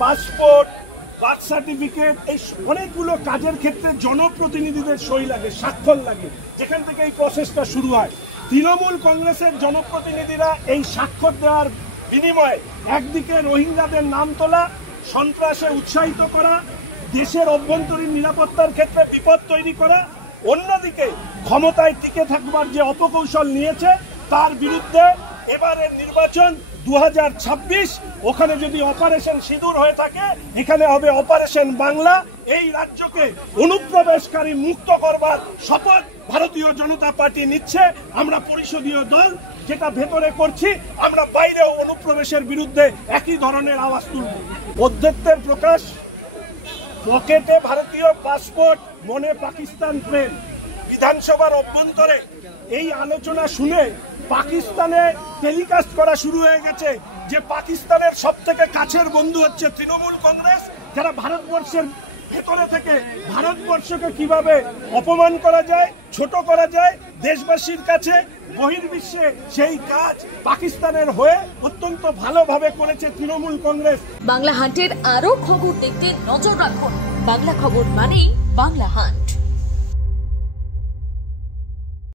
Passport, birth certificate, এই অনেকগুলো কাজের ক্ষেত্রে জনপ্রতিনিধিদের সই লাগে, স্বাক্ষর লাগে, যেখান থেকে এই প্রসেসটা শুরু হয়। তৃণমূল কংগ্রেসের জনপ্রতিনিধিরা এই স্বাক্ষর দেওয়ার বিনিময়ে একদিকে রোহিঙ্গাদের নাম তোলা, সন্ত্রাসে উৎসাহিত করা, দেশের অভ্যন্তরীণ নিরাপত্তার ক্ষেত্রে বিপদ তৈরি করা, অন্যদিকে ক্ষমতায় টিকে থাকবার যে অপকৌশল নিয়েছে তার বিরুদ্ধে এবারের নির্বাচন 2026, ওখানে যদি অপারেশন সিঁদুর হয়ে থাকে, এখানে হবে অপারেশন বাংলা। এই রাজ্যকে অনুপ্রবেশকারী মুক্ত করবার শপথ ভারতীয় জনতা পার্টি নিচ্ছে। আমরা পরিষদীয় দল যেটা ভেতরে করছি, আমরা বাইরেও অনুপ্রবেশের বিরুদ্ধে একই ধরনের আওয়াজ তুলব। অধ্যত্বের প্রকাশ, পকেটে ভারতীয় পাসপোর্ট, মনে পাকিস্তান প্রেম। বিধানসভার অভ্যন্তরে এই আলোচনা শুনে পাকিস্তানে টেলিকাস্ট করা শুরু হয়ে গেছে যে পাকিস্তানের সবথেকে কাছের বন্ধু হচ্ছে তৃণমূল কংগ্রেস, যারা ভারতবর্ষের ভেতরে থেকে ভারতবর্ষকে কিভাবে অপমান করা যায়, ছোট করা যায় দেশবাসীর কাছে, বহির্বিশ্বে সেই কাজ পাকিস্তানের হয়ে অত্যন্ত ভালোভাবে করেছে তৃণমূল কংগ্রেস। বাংলা হান্টের আরো খবর দেখতে নজর রাখুন। বাংলা খবর মানেই বাংলা হান্ট।